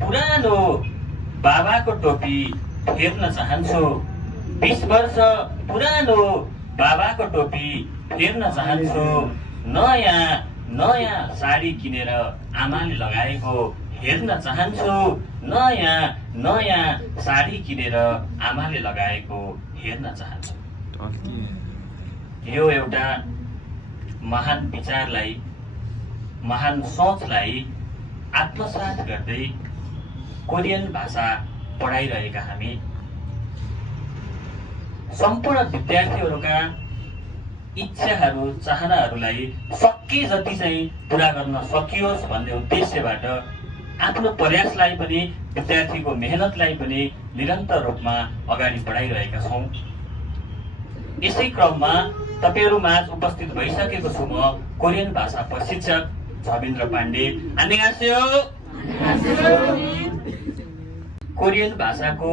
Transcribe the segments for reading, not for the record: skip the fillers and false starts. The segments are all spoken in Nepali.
पुरानो बाबाको टोपी फेर्न चाहन्छु। 20 वर्ष पुरानो बाबाको टोपी फेर्न चाहन्छु। नयाँ नयाँ साडी किनेर आमाले लगाएको हेर्न चाहन्छु। नयाँ नयाँ साडी किनेर आमाले लगाएको हेर्न चाहन्छु। यो एउटा महान विचारलाई, महान सोचलाई आत्मसात गर्दै कोरियन भाषा पढाइरहेका हामी सम्पूर्ण विद्यार्थीहरूका इच्छाहरू, चाहनाहरूलाई सके जति चाहिँ पुरा गर्न सकियोस् भन्ने उद्देश्यबाट आफ्नो प्रयासलाई पनि, विद्यार्थीको मेहनतलाई पनि निरन्तर रूपमा अगाडि बढाइरहेका छौँ। यसै क्रममा तपाईहरू माझ उपस्थित भइसकेको छु म कोरियन भाषा प्रशिक्षक झबिन्द्र पाण्डे। 안녕하세요। कोरियन भाषाको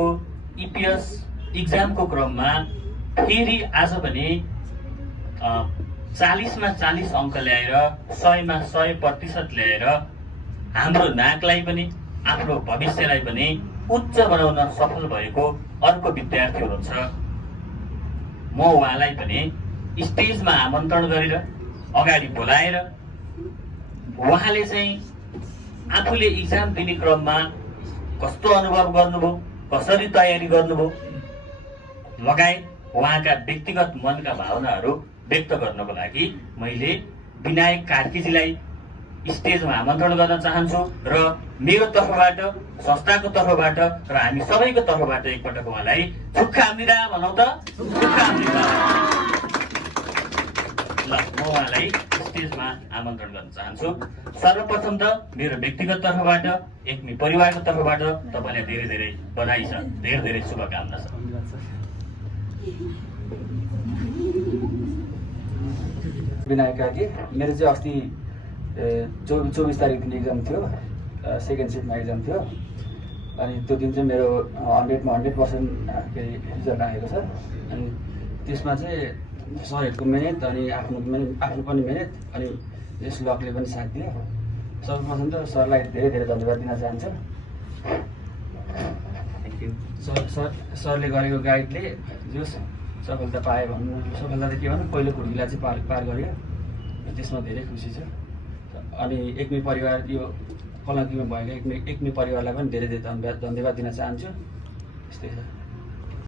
इपिएस इक्जामको क्रममा फेरि आज पनि 40 मा 40 अङ्क ल्याएर 100 मा 100% ल्याएर हाम्रो नाकलाई पनि, आफ्नो भविष्यलाई पनि उच्च बनाउन सफल भएको अर्को विद्यार्थी हुनुहुन्छ। म उहाँलाई पनि स्टेजमा आमन्त्रण गरेर अगाडि बोलाएर उहाँले चाहिँ आफूले इक्जाम दिने क्रममा कस्तो अनुभव गर्नुभयो, कसरी तयारी गर्नुभयो लगायत उहाँका व्यक्तिगत मनका भावनाहरू व्यक्त गर्नको लागि मैले विनायक कार्कीजीलाई स्टेजमा आमन्त्रण गर्न चाहन्छु र मेरो तर्फबाट, संस्थाको तर्फबाट र हामी सबैको तर्फबाट एकपटक उहाँलाई शुभकामना भनौँ त। शुभकामना। ल, म उहाँलाई स्टेजमा आमन्त्रण गर्न चाहन्छु। सर्वप्रथम त मेरो व्यक्तिगत तर्फबाट, एकमी परिवारको तर्फबाट तपाईँलाई धेरै धेरै बधाई छ, धेरै धेरै शुभकामना छ। विनायक कार्की, मेरो चाहिँ अस्ति 24 तारिकदेखि एक्जाम थियो, सेकेन्ड सिफ्टमा एक्जाम थियो। अनि त्यो दिन चाहिँ मेरो 100 मा 100% रिजल्ट आएको छ। अनि त्यसमा चाहिँ सरहरूको मेहनत अनि आफ्नो पनि मेहनत अनि यस लकले पनि साथ दियो। सर्वप्रथम त सरलाई धेरै धेरै धन्यवाद दिन चाहन्छु। Thank you. सरले गरेको गाइडले जो सफलता पाएँ भन्नु, सफलता त के भन्नु, पहिलो खुड्कीलाई चाहिँ पार गर्यो, त्यसमा धेरै खुसी छ। अनि एकमी परिवार, यो कलङ्कीमा भएको एकमी परिवारलाई पनि धेरै धेरै धन्यवाद दिन चाहन्छु। यस्तै छ।